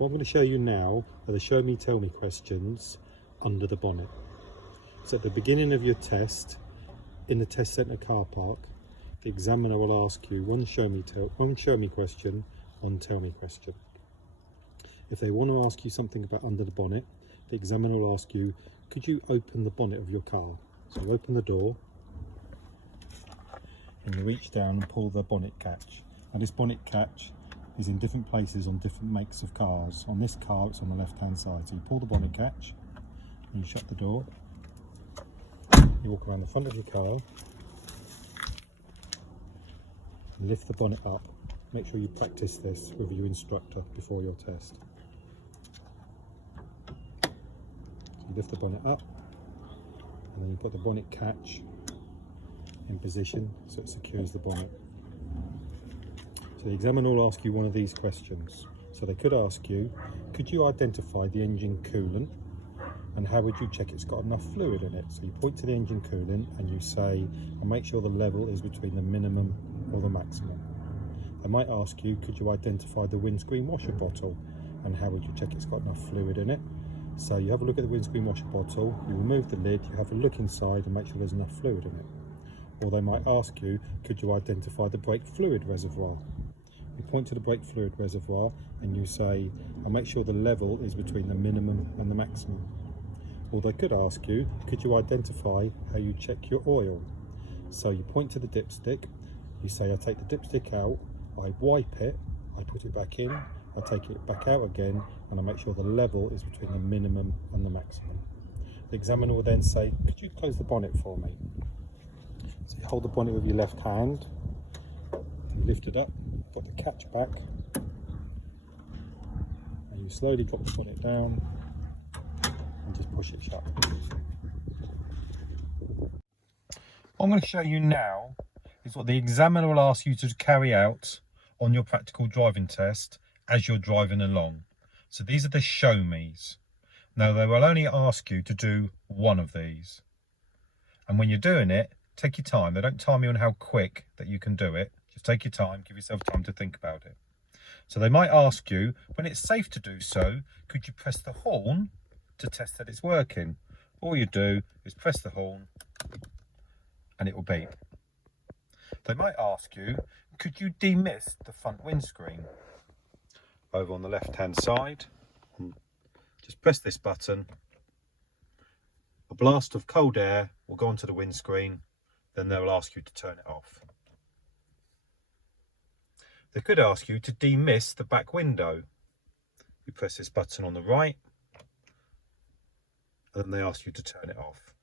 What I'm going to show you now are the show me, tell me questions under the bonnet. So at the beginning of your test, in the test centre car park, the examiner will ask you one show me question, one tell me question. If they want to ask you something about under the bonnet, the examiner will ask you, could you open the bonnet of your car? So open the door and you reach down and pull the bonnet catch. Now this bonnet catch is in different places on different makes of cars. On this car it's on the left hand side. So you pull the bonnet catch and you shut the door. You walk around the front of your car and lift the bonnet up. Make sure you practice this with your instructor before your test. So you lift the bonnet up and then you put the bonnet catch in position so it secures the bonnet. So the examiner will ask you one of these questions. So they could ask you, could you identify the engine coolant and how would you check it's got enough fluid in it? So you point to the engine coolant and you say, I'll make sure the level is between the minimum or the maximum. They might ask you, could you identify the windscreen washer bottle and how would you check it's got enough fluid in it? So you have a look at the windscreen washer bottle, you remove the lid, you have a look inside and make sure there's enough fluid in it. Or they might ask you, could you identify the brake fluid reservoir? You point to the brake fluid reservoir and you say, I'll make sure the level is between the minimum and the maximum. Or they could ask you, could you identify how you check your oil? So you point to the dipstick, you say, I take the dipstick out, I wipe it, I put it back in, I take it back out again, and I make sure the level is between the minimum and the maximum. The examiner will then say, could you close the bonnet for me? So you hold the bonnet with your left hand, you lift it up, put the catch back, and you slowly drop the bonnet down and just push it shut. What I'm going to show you now is what the examiner will ask you to carry out on your practical driving test as you're driving along. So these are the show me's. Now they will only ask you to do one of these. And when you're doing it, take your time. They don't time you on how quick that you can do it. Just take your time, give yourself time to think about it. So they might ask you, when it's safe to do so, could you press the horn to test that it's working? All you do is press the horn and it will beep. They might ask you, could you demist the front windscreen? Over on the left hand side, just press this button. A blast of cold air will go onto the windscreen, then they will ask you to turn it off. They could ask you to demist the back window. You press this button on the right, and then they ask you to turn it off.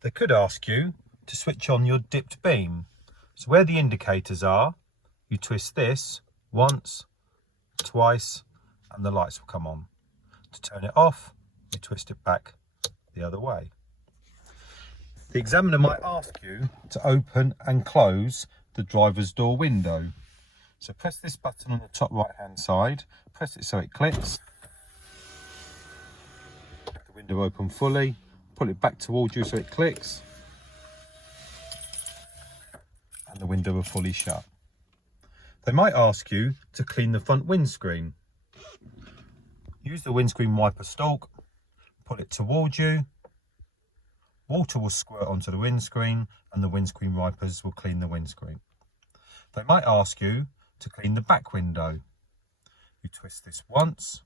They could ask you to switch on your dipped beam. So where the indicators are, you twist this once, twice, and the lights will come on. To turn it off, you twist it back the other way. The examiner might ask you to open and close the driver's door window. So press this button on the top right hand side, press it so it clicks. Let the window open fully, pull it back towards you so it clicks. And the window will fully shut. They might ask you to clean the front windscreen. Use the windscreen wiper stalk, pull it towards you. Water will squirt onto the windscreen and the windscreen wipers will clean the windscreen. They might ask you to clean the back window. You twist this once,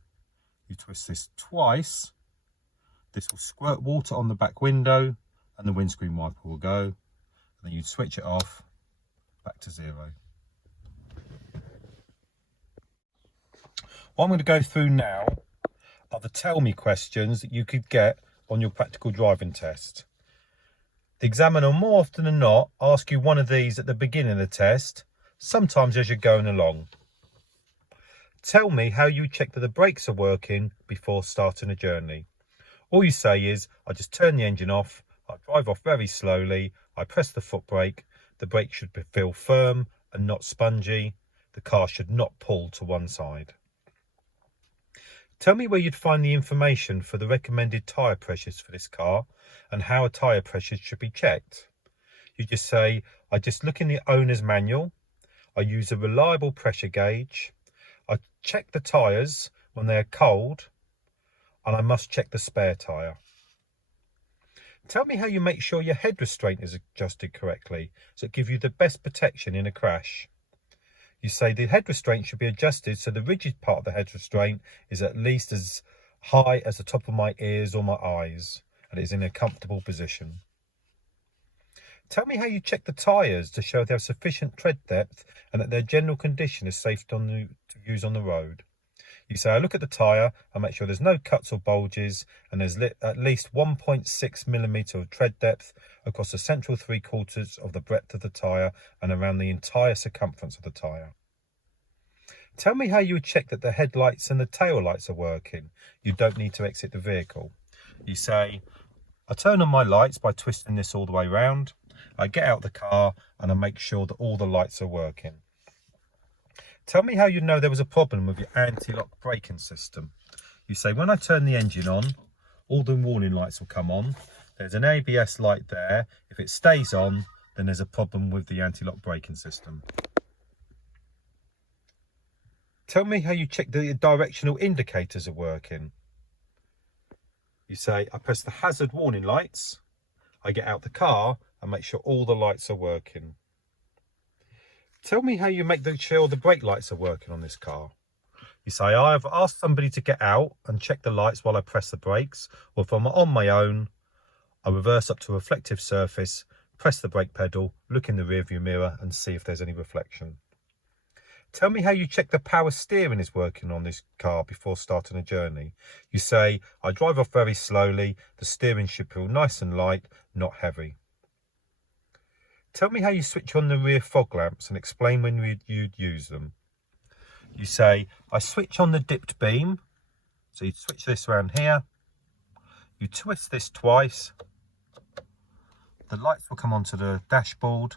you twist this twice. This will squirt water on the back window and the windscreen wiper will go. And then you switch it off, back to zero. What I'm going to go through now are the tell me questions that you could get on your practical driving test. The examiner more often than not asks you one of these at the beginning of the test, sometimes as you're going along. Tell me how you check that the brakes are working before starting a journey. All you say is, I just turn the engine off, I drive off very slowly, I press the foot brake, the brake should feel firm and not spongy, the car should not pull to one side. Tell me where you'd find the information for the recommended tyre pressures for this car and how a tyre pressure should be checked. You just say, I just look in the owner's manual, I use a reliable pressure gauge, I check the tyres when they're cold, and I must check the spare tyre. Tell me how you make sure your head restraint is adjusted correctly, so it gives you the best protection in a crash. You say the head restraint should be adjusted so the rigid part of the head restraint is at least as high as the top of my ears or my eyes, and is in a comfortable position. Tell me how you check the tyres to show they have sufficient tread depth and that their general condition is safe to use on the road. You say, I look at the tyre and make sure there's no cuts or bulges, and there's at least 1.6mm of tread depth across the central 3/4 of the breadth of the tyre and around the entire circumference of the tyre. Tell me how you would check that the headlights and the tail lights are working. You don't need to exit the vehicle. You say, I turn on my lights by twisting this all the way round. I get out the car and I make sure that all the lights are working. Tell me how you know there was a problem with your anti-lock braking system. You say, when I turn the engine on, all the warning lights will come on. There's an ABS light there. If it stays on, then there's a problem with the anti-lock braking system. Tell me how you check the directional indicators are working. You say, I press the hazard warning lights. I get out the car and make sure all the lights are working. Tell me how you make sure the brake lights are working on this car. You say, I've asked somebody to get out and check the lights while I press the brakes, or if I'm on my own, I reverse up to a reflective surface, press the brake pedal, look in the rearview mirror and see if there's any reflection. Tell me how you check the power steering is working on this car before starting a journey. You say, I drive off very slowly, the steering should feel nice and light, not heavy. Tell me how you switch on the rear fog lamps and explain when you'd use them. You say, I switch on the dipped beam. So you switch this around here. You twist this twice. The lights will come onto the dashboard.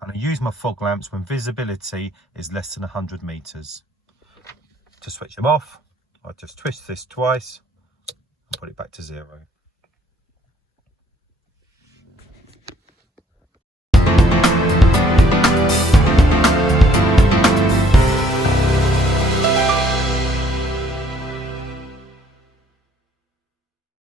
And I use my fog lamps when visibility is less than 100 meters. To switch them off, I just twist this twice and put it back to 0.